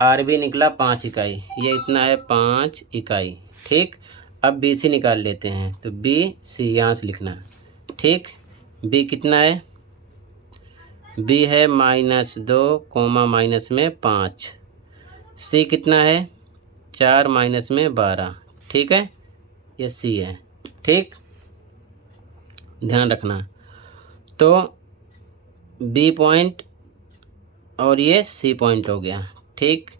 आर बी निकला 5 इकाई, ये इतना है 5 इकाई। ठीक, अब बी सी निकाल लेते हैं, तो बी सी यहाँ से लिखना। ठीक, बी कितना है, बी है -2, -5। सी कितना है, 4 -12। ठीक है, ये सी है। ठीक, ध्यान रखना, तो बी पॉइंट और ये सी पॉइंट हो गया। ठीक,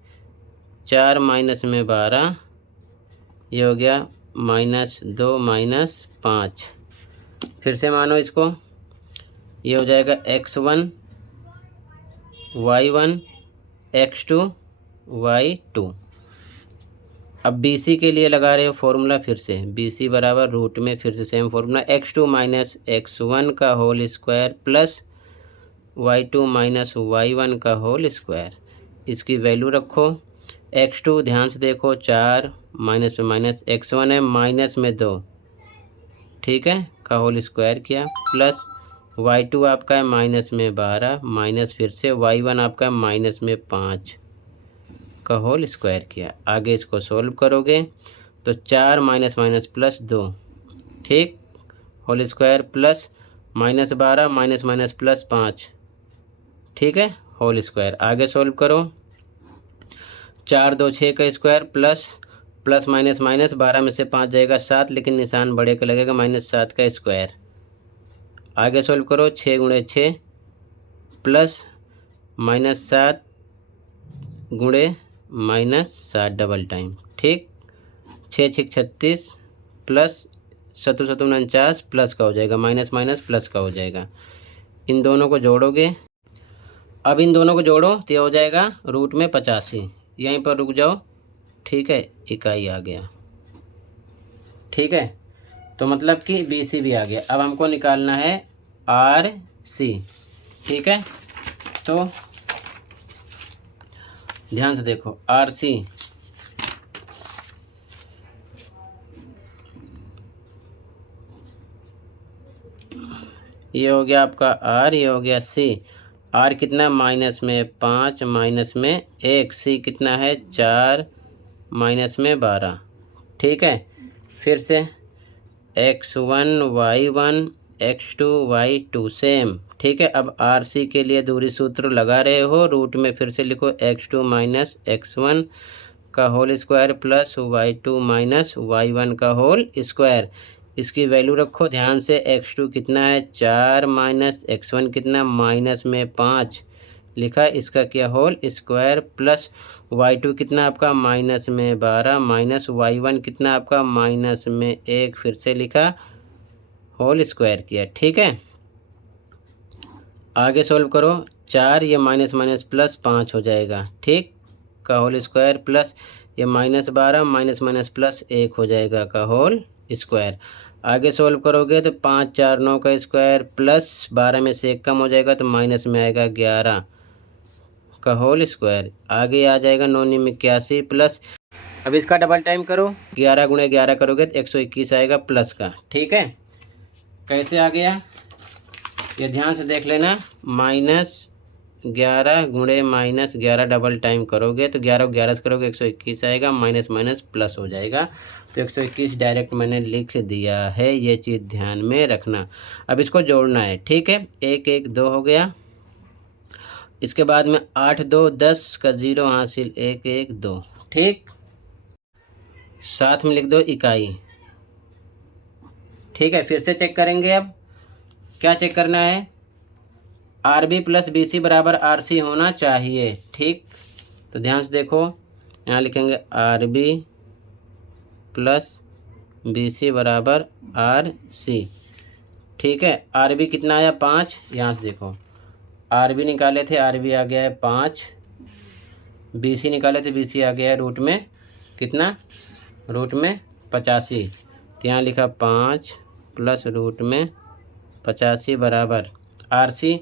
4 -12, ये हो गया -2 -5। फिर से मानो इसको, ये हो जाएगा x1 y1 x2 y2। अब बी सी के लिए लगा रहे हो फॉर्मूला, फिर से बी सी बराबर रूट में फिर से सेम फॉर्मूला, x2 - x1 का whole square plus y2 - y1 का होल स्क्वायर। इसकी वैल्यू रखो, x2 ध्यान से देखो 4, माइनस में माइनस, x1 है -2, ठीक है, का होल स्क्वायर किया, प्लस y2 आपका है -12, माइनस फिर से y1 आपका है -5 का होल स्क्वायर किया। आगे इसको सोल्व करोगे तो 4 माइनस माइनस प्लस 2, ठीक, whole square plus -12 minus minus plus 5, ठीक है, होल स्क्वायर। आगे सोल्व करो, 4 2 6 का स्क्वायर प्लस माइनस माइनस 12 में से 5 जाएगा 7, लेकिन निशान बड़े का लगेगा, -7 का स्क्वायर। आगे सोल्व करो, 6 × 6 प्लस -7 गुणे -7 डबल टाइम, ठीक, 6 6 36 प्लस 7 7 49 प्लस का हो जाएगा, माइनस माइनस प्लस का हो जाएगा। इन दोनों को जोड़ोगे, अब इन दोनों को जोड़ो तो ये हो जाएगा रूट में 85। यहीं पर रुक जाओ, ठीक है, इकाई आ गया। ठीक है, तो मतलब कि बी सी भी आ गया। अब हमको निकालना है आर सी। ठीक है, तो ध्यान से देखो, आर सी ये हो गया आपका आर, ये हो गया सी। आर कितना, माइनस में 5 माइनस में 1, सी कितना है 4 माइनस में 12। ठीक है, फिर से x1 y1 x2 y2 same. ठीक है, अब आर सी के लिए दूरी सूत्र लगा रहे हो, रूट में फिर से लिखो x2 माइनस x1 का whole square plus y2 minus y1 का होल स्क्वायर। इसकी वैल्यू रखो ध्यान से, x2 कितना है 4 माइनस x1 कितना माइनस में 5 लिखा, इसका क्या होल स्क्वायर प्लस y2 कितना आपका माइनस में 12 माइनस y1 कितना आपका माइनस में 1 फिर से लिखा, होल स्क्वायर किया। ठीक है, आगे सॉल्व करो, 4 ये माइनस माइनस प्लस 5 हो जाएगा, ठीक, का होल स्क्वायर प्लस ये माइनस 12 माइनस माइनस प्लस 1 हो जाएगा का होल स्क्वायर। आगे सॉल्व करोगे तो 5 4 9 का स्क्वायर प्लस 12 में से 1 कम हो जाएगा तो माइनस में आएगा 11 का होल स्क्वायर। आगे आ जाएगा 9 9 81 प्लस, अब इसका डबल टाइम करो, 11 गुणे 11 करोगे तो 121 आएगा प्लस का। ठीक है, कैसे आ गया ये ध्यान से देख लेना, -11 गुणे -11 डबल टाइम करोगे तो 11 को 11 से करोगे 121 आएगा, माइनस माइनस प्लस हो जाएगा तो 121 डायरेक्ट मैंने लिख दिया है, ये चीज़ ध्यान में रखना। अब इसको जोड़ना है। ठीक है, 1 1 2 हो गया, इसके बाद में 8 2 10 का 0 हासिल 1 1 2। ठीक, साथ में लिख दो इकाई। ठीक है, फिर से चेक करेंगे। अब क्या चेक करना है, R B plus B C बराबर आर सी होना चाहिए। ठीक, तो ध्यान से देखो, यहाँ लिखेंगे R B plus B C बराबर आर सी। ठीक है, आर बी कितना आया 5, यहाँ से देखो आर बी निकाले थे, आर बी आ गया है 5, बी सी निकाले थे, बी सी आ गया है रूट में कितना, रूट में 85, तो यहाँ लिखा 5 प्लस रूट में 85 बराबर आर सी।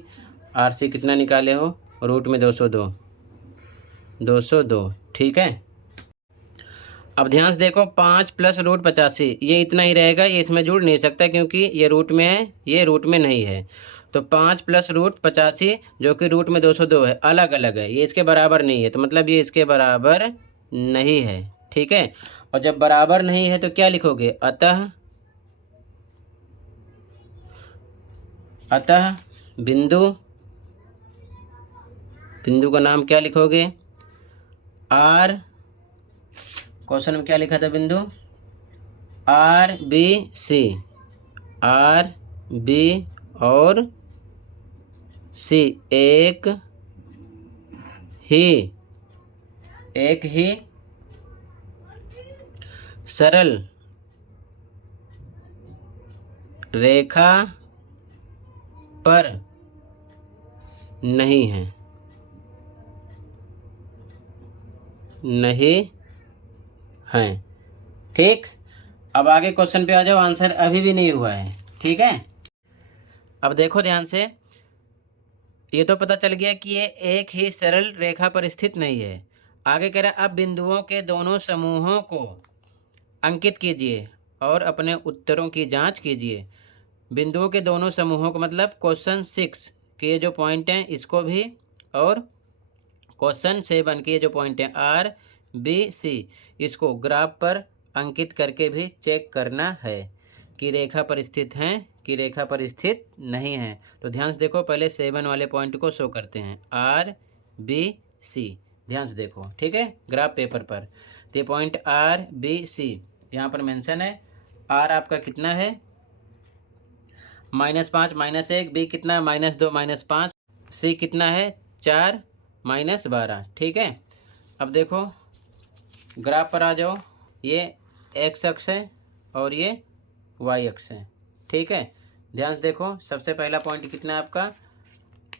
आर सी कितना निकाले हो, रूट में 202 202। ठीक है, अब ध्यान से देखो 5 प्लस रूट 85 ये इतना ही रहेगा, ये इसमें जुड़ नहीं सकता क्योंकि ये रूट में है, ये रूट में नहीं है। तो 5 प्लस रूट 85 जो कि रूट में 202 है, अलग अलग है, ये इसके बराबर नहीं है, तो मतलब ये इसके बराबर नहीं है। ठीक है, और जब बराबर नहीं है तो क्या लिखोगे, अतः बिंदु का नाम क्या लिखोगे, आर, क्वेश्चन में क्या लिखा था बिंदु, R B C, R B और सी एक ही सरल रेखा पर नहीं है, ठीक, अब आगे क्वेश्चन पे आ जाओ, आंसर अभी भी नहीं हुआ है। ठीक है, अब देखो ध्यान से, ये तो पता चल गया कि ये एक ही सरल रेखा पर स्थित नहीं है। आगे कह रहा है अब बिंदुओं के दोनों समूहों को अंकित कीजिए और अपने उत्तरों की जांच कीजिए। बिंदुओं के दोनों समूहों को मतलब क्वेश्चन 6 के जो पॉइंट हैं इसको भी, और क्वेश्चन 7 के जो पॉइंट हैं आर बी सी, इसको ग्राफ पर अंकित करके भी चेक करना है कि रेखा पर स्थित हैं कि रेखा पर स्थित नहीं है। तो ध्यान से देखो, पहले 7 वाले पॉइंट को शो करते हैं, आर बी सी, ध्यान से देखो। ठीक है, ग्राफ पेपर पर, तो ये पॉइंट आर बी सी यहाँ पर मेंशन है। आर आपका कितना है -5 -1, बी कितना -2 -5, सी कितना है 4 -12। ठीक है, अब देखो ग्राफ पर आ जाओ, ये एक्स अक्ष है और ये वाई अक्ष है। ठीक है, ध्यान से देखो, सबसे पहला पॉइंट कितना है आपका,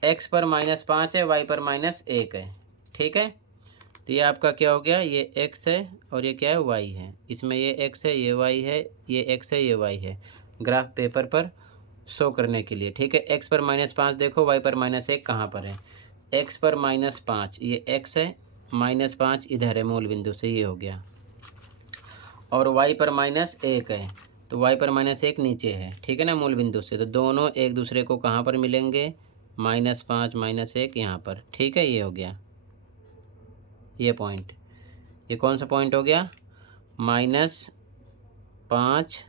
एक्स पर -5 है, वाई पर -1 है। ठीक है, तो ये आपका क्या हो गया, ये एक्स है और ये क्या है वाई है, इसमें ये एक्स है ये वाई है, ये एक्स है ये वाई है, ग्राफ पेपर पर शो करने के लिए। ठीक है, एक्स पर -5 देखो, वाई पर -1 कहाँ पर है, एक्स पर -5 ये एक्स है, -5 इधर है मूल बिंदु से, ये हो गया, और वाई पर -1 है, तो वाई पर -1 नीचे है, ठीक है ना, मूल बिंदु से। तो दोनों एक दूसरे को कहाँ पर मिलेंगे, -5 -1 यहाँ पर, ठीक है। ये हो गया ये पॉइंट। ये कौन सा पॉइंट हो गया, -5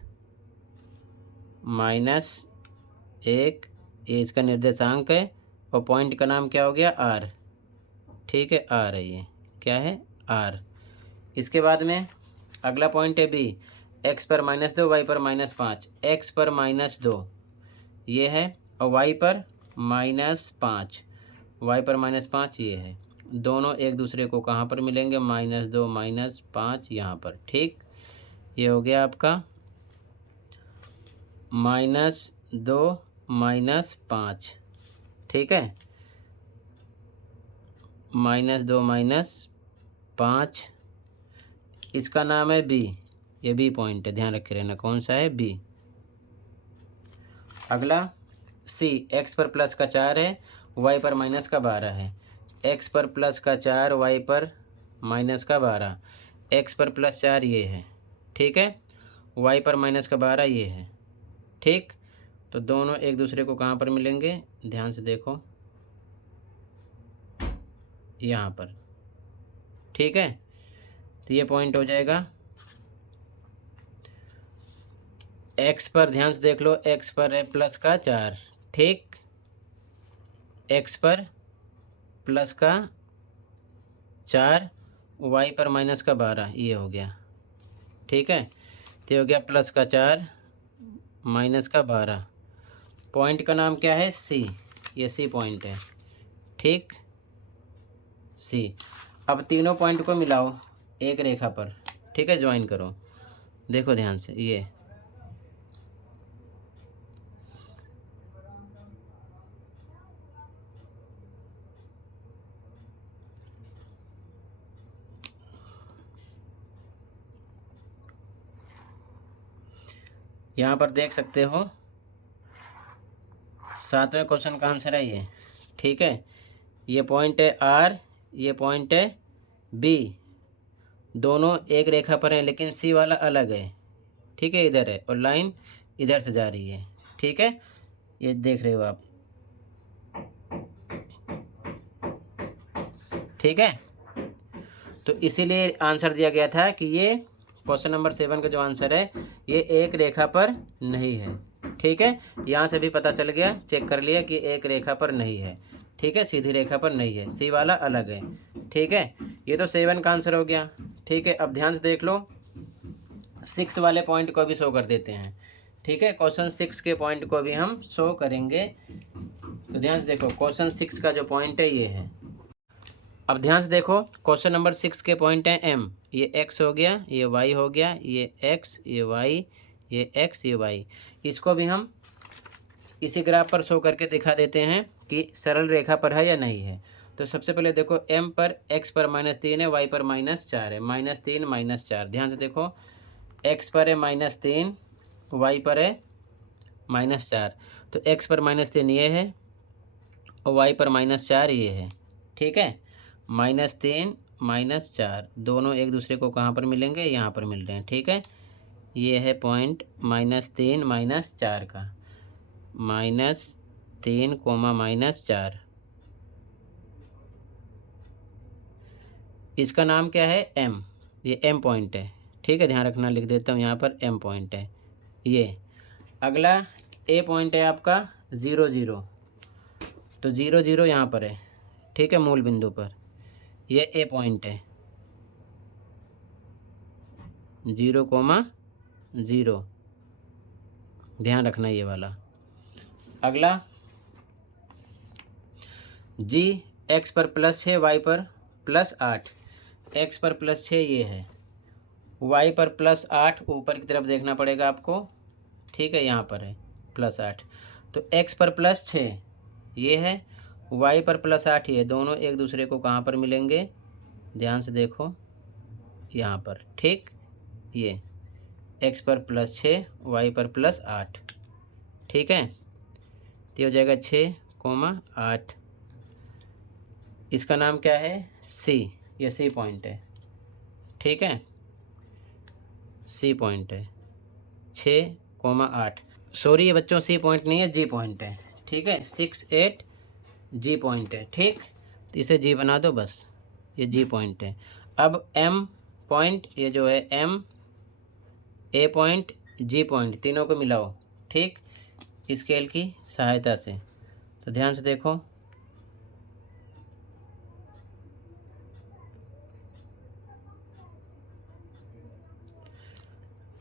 -1, ये इसका निर्देशांक है। और पॉइंट का नाम क्या हो गया, आर, ठीक है, आर है, ये क्या है, आर। इसके बाद में अगला पॉइंट है बी, एक्स पर -2 वाई पर -5, एक्स पर -2 ये है और वाई पर -5, वाई पर -5 ये है। दोनों एक दूसरे को कहाँ पर मिलेंगे, -2 -5 यहाँ पर, ठीक। ये हो गया आपका -2 -5, ठीक है, -2 -5। इसका नाम है बी, ये बी पॉइंट है, ध्यान रखे रहना कौन सा है, बी। अगला सी, एक्स पर प्लस का 4 है, वाई पर माइनस का 12 है। एक्स पर प्लस का 4, वाई पर माइनस का 12, एक्स पर प्लस 4 ये है, ठीक है, वाई पर माइनस का 12 ये है, ठीक। तो दोनों एक दूसरे को कहाँ पर मिलेंगे, ध्यान से देखो, यहाँ पर, ठीक है। तो ये पॉइंट हो जाएगा एक्स पर, ध्यान से देख लो, एक्स पर है प्लस का 4, ठीक, एक्स पर प्लस का 4, वाई पर माइनस का 12 ये हो गया, ठीक है। तो हो गया प्लस का 4 माइनस का 12। पॉइंट का नाम क्या है, सी, ये सी पॉइंट है, ठीक, सी। अब तीनों पॉइंट को मिलाओ एक रेखा पर, ठीक है, ज्वाइन करो, देखो ध्यान से, ये यहाँ पर देख सकते हो 7वें क्वेश्चन का आंसर है ये, ठीक है। ये पॉइंट है आर, ये पॉइंट है बी, दोनों एक रेखा पर हैं लेकिन सी वाला अलग है, ठीक है, इधर है और लाइन इधर से जा रही है, ठीक है, ये देख रहे हो आप, ठीक है। तो इसीलिए आंसर दिया गया था कि ये क्वेश्चन नंबर 7 का जो आंसर है ये एक रेखा पर नहीं है, ठीक है। यहाँ से भी पता चल गया, चेक कर लिया कि एक रेखा पर नहीं है, ठीक है, सीधी रेखा पर नहीं है, सी वाला अलग है, ठीक है। ये तो 7 का आंसर हो गया, ठीक है। अब ध्यान से देख लो 6 वाले पॉइंट को भी शो कर देते हैं, ठीक है, क्वेश्चन 6 के पॉइंट को भी हम शो करेंगे। तो ध्यान से देखो क्वेश्चन 6 का जो पॉइंट है ये है। अब ध्यान से देखो क्वेश्चन नंबर 6 के पॉइंट हैं एम, ये एक्स हो गया, ये वाई हो गया, ये एक्स, ये वाई, ये एक्स, ये वाई। इसको भी हम इसी ग्राफ पर शो करके दिखा देते हैं कि सरल रेखा पर है या नहीं है। तो सबसे पहले देखो एम पर एक्स पर -3 है, वाई पर -4 है, -3 -4। ध्यान से देखो एक्स पर है -3, वाई पर है -4। तो एक्स पर -3 ये है और वाई पर -4 ये है, ठीक है, -3 -4 दोनों एक दूसरे को कहाँ पर मिलेंगे, यहाँ पर मिल रहे हैं, ठीक है। ये है पॉइंट -3 -4 का, -3 -4। इसका नाम क्या है, एम, ये एम पॉइंट है, ठीक है, ध्यान रखना, लिख देता हूँ यहाँ पर एम पॉइंट है ये। अगला ए पॉइंट है आपका 0 0, तो 0 0 यहाँ पर है, ठीक है, मूल बिंदु पर ये ए पॉइंट है, 0,0, ध्यान रखना ये वाला। अगला जी, एक्स पर +6 वाई पर +8, एक्स पर +6 ये है, वाई पर +8 ऊपर की तरफ देखना पड़ेगा आपको, ठीक है, यहाँ पर है +8। तो एक्स पर +6 ये है, वाई पर +8 ये, दोनों एक दूसरे को कहाँ पर मिलेंगे, ध्यान से देखो यहाँ पर, ठीक, ये एक्स पर +6 वाई पर +8, ठीक है। तो हो जाएगा 6,8। इसका नाम क्या है, सी, ये सी पॉइंट है, ठीक है, सी पॉइंट है 6,8। सॉरी ये बच्चों सी पॉइंट नहीं है, जी पॉइंट है, ठीक है। 6,8 जी पॉइंट है, ठीक। तो इसे जी बना दो बस, ये जी पॉइंट है। अब एम पॉइंट, ये जो है एम, ए पॉइंट, जी पॉइंट, तीनों को मिलाओ, ठीक, स्केल की सहायता से। तो ध्यान से देखो,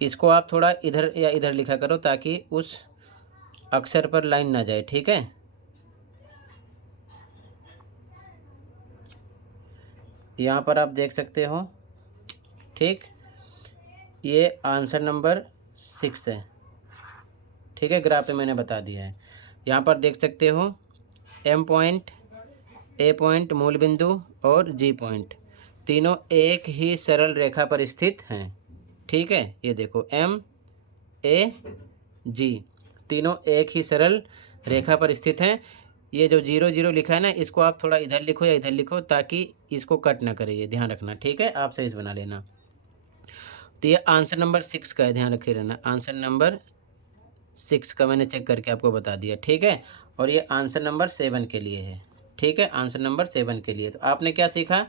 इसको आप थोड़ा इधर या इधर लिखा करो ताकि उस अक्षर पर लाइन ना जाए, ठीक है। यहाँ पर आप देख सकते हो, ठीक, ये आंसर नंबर 6 है, ठीक है। ग्राफ पे मैंने बता दिया है। यहाँ पर देख सकते हो एम पॉइंट, ए पॉइंट मूल बिंदु और जी पॉइंट तीनों एक ही सरल रेखा पर स्थित हैं, ठीक है। ये देखो एम, ए, जी तीनों एक ही सरल रेखा पर स्थित हैं। ये जो 0 0 लिखा है ना, इसको आप थोड़ा इधर लिखो या इधर लिखो ताकि इसको कट ना करे, ये ध्यान रखना, ठीक है। आप सही से बना लेना। तो ये आंसर नंबर 6 का है, ध्यान रखे रहना। आंसर नंबर 6 का मैंने चेक करके आपको बता दिया, ठीक है। और ये आंसर नंबर 7 के लिए है, ठीक है। आंसर नंबर 7 के लिए तो आपने क्या सीखा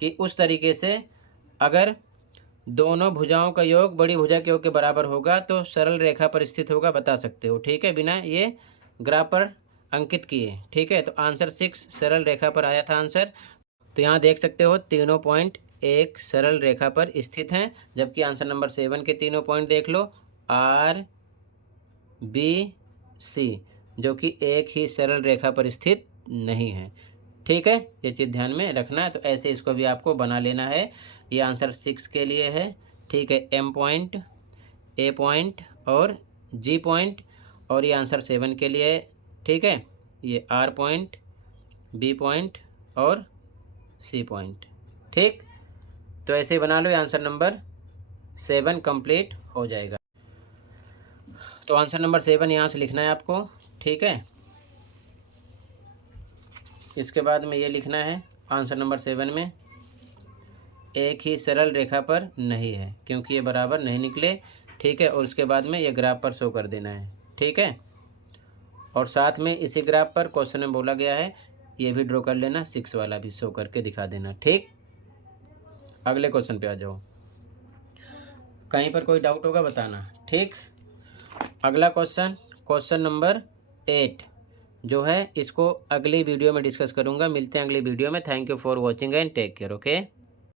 कि उस तरीके से अगर दोनों भुजाओं का योग बड़ी भुजा के योग के बराबर होगा तो सरल रेखा पर स्थित होगा, बता सकते हो, ठीक है, बिना ये ग्राफ पर अंकित किए, ठीक है। तो आंसर 6 सरल रेखा पर आया था आंसर। तो यहाँ देख सकते हो तीनों पॉइंट एक सरल रेखा पर स्थित हैं, जबकि आंसर नंबर 7 के तीनों पॉइंट देख लो, आर, बी, सी, जो कि एक ही सरल रेखा पर स्थित नहीं है, ठीक है। ये चीज़ ध्यान में रखना है। तो ऐसे इसको भी आपको बना लेना है। ये आंसर 6 के लिए है, ठीक है। एम पॉइंट, ए पॉइंट और जी पॉइंट, और ये आंसर 7 के लिए है, ठीक है। ये आर पॉइंट, बी पॉइंट और सी पॉइंट, ठीक। तो ऐसे ही बना लो, ये आंसर नंबर 7 कंप्लीट हो जाएगा। तो आंसर नंबर 7 यहाँ से लिखना है आपको, ठीक है। इसके बाद में ये लिखना है आंसर नंबर 7 में एक ही सरल रेखा पर नहीं है, क्योंकि ये बराबर नहीं निकले, ठीक है। और उसके बाद में ये ग्राफ पर शो कर देना है, ठीक है। और साथ में इसी ग्राफ पर क्वेश्चन में बोला गया है, ये भी ड्रॉ कर लेना, 6 वाला भी शो करके दिखा देना, ठीक। अगले क्वेश्चन पे आ जाओ। कहीं पर कोई डाउट होगा बताना, ठीक। अगला क्वेश्चन, क्वेश्चन नंबर 8 जो है, इसको अगली वीडियो में डिस्कस करूंगा। मिलते हैं अगली वीडियो में। Thank you for watching and take care, okay.